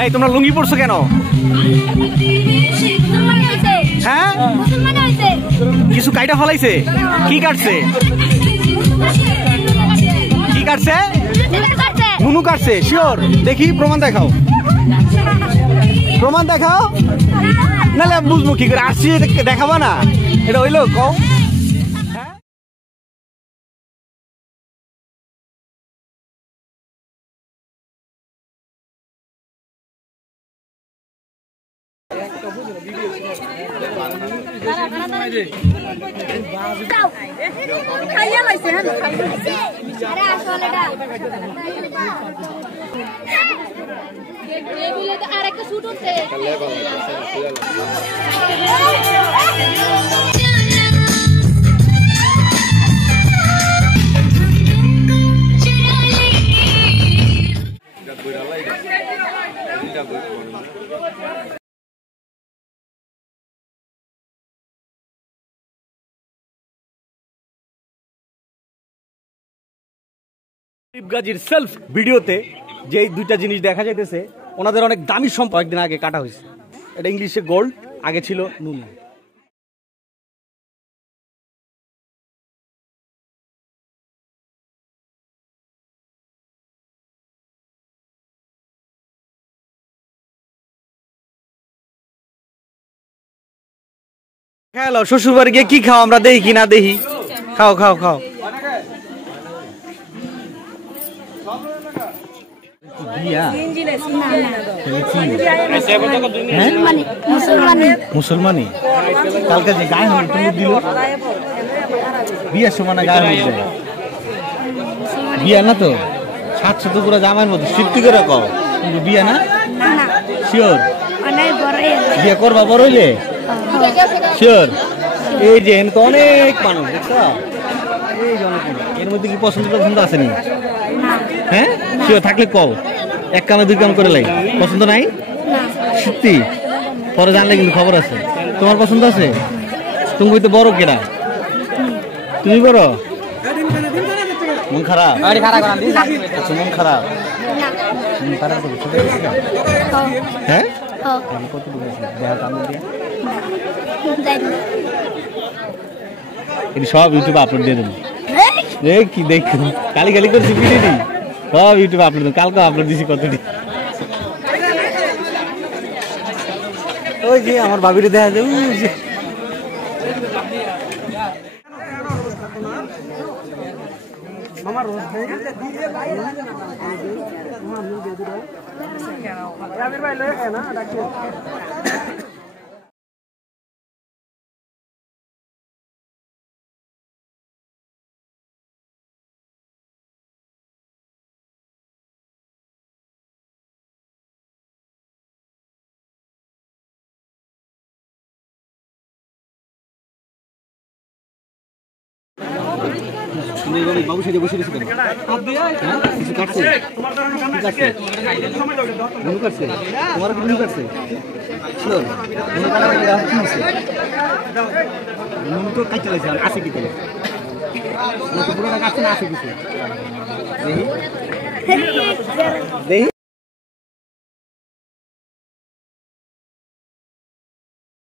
এই তোমরা লুঙ্গি পরছো কেন? হ্যাঁ, কিছু কাইটা ফলাইছে। কি কাটছে? কি কাটছে? নুনু কাটছে। শিওর? দেখি প্রমাণ দেখাও, প্রমাণ দেখাও, নাহলে বুঝবো কি করে। আসছি দেখাবা না, এটা হইলো কও। আরেকটা শুট হচ্ছে। গাজীর সেলফ ভিডিওতে যে দুইটা জিনিস দেখা যাইতেছে, ওনাদের অনেক দামি সম্পদ একদিন আগে কাটা হয়েছে। এটা ইংলিশে গোল্ড, আগে ছিল নুন। হ্যালো, শ্বশুর বাড়ি গিয়ে কি খাও আমরা দেখি কি না দেখি। খাও খাও খাও। মুসলমানি কালকে যে গায়ে হলুদ দিল, বিয়ের সময় গায়ে হলুদ দেয়। বিয়া না তো, 700 তো পুরো জামার মতো সৃষ্টি করে কও, কিন্তু বিয়া না। শিওর? বিয়া করবা বড় হইলে? শিওর? এই যে অনেক মানুষ দেখছো, এই যে অনেক মানুষ। এর মধ্যে কি পছন্দ আসেনি? হ্যাঁ, শিওর থাকলে কও, এক কামে দুই কাম করে লাই। পছন্দ নাই? সত্যি? পরে জানলে কিন্তু খবর আছে। তোমার পছন্দ আছে? তুমি তো বড় কেনা, তুমি বড়। মন খারাপ? আচ্ছা, মন খারাপ। হ্যাঁ, সব ইউটিউবে আপলোড দিয়ে দেবো। কি দেখুন, কালি গালি করছি ভিডিও, সব ইউটিউবে আপলোড দেবো। কালকে আপলোড দিছি কতটি। ওই যে আমার ভাবিরে দেখা যায়, ওই যে বাবু সেজে বসে গেছে। কিছু কাটছে? কি কাটছে? নুনু কাটছে? তোমার কি নুনু কাটছে? নুনু তো কাটতে লাগছে, আসে কি করে? পুরোটা কাটছে না, আসে কিছু দেখি দেখি।